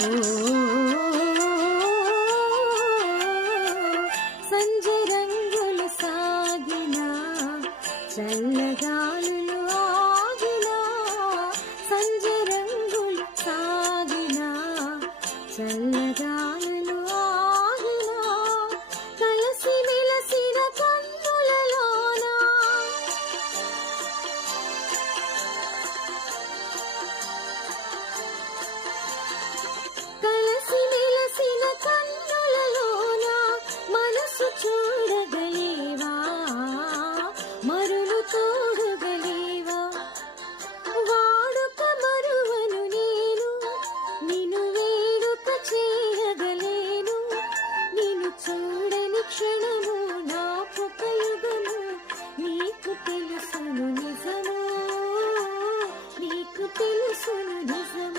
ఓ సంజె రంగులు సాగిన చల్లగాలులు ఆగిన సంజె రంగులు సాగిన చల్లగాలులు ఆగిన కలసి మెలసిన కన్నులలోన కలసి మెలసిన కన్నులలోన మనసు చూడగలేవా మరులు తోడగలేవా వాడుక మరువను నేను నిన్ను వేడుక చేయగలేను నిన్ను చూడని క్షణము నాకొక యుగము నీకు తెలుసును నిజము నీకు తెలుసును నిజము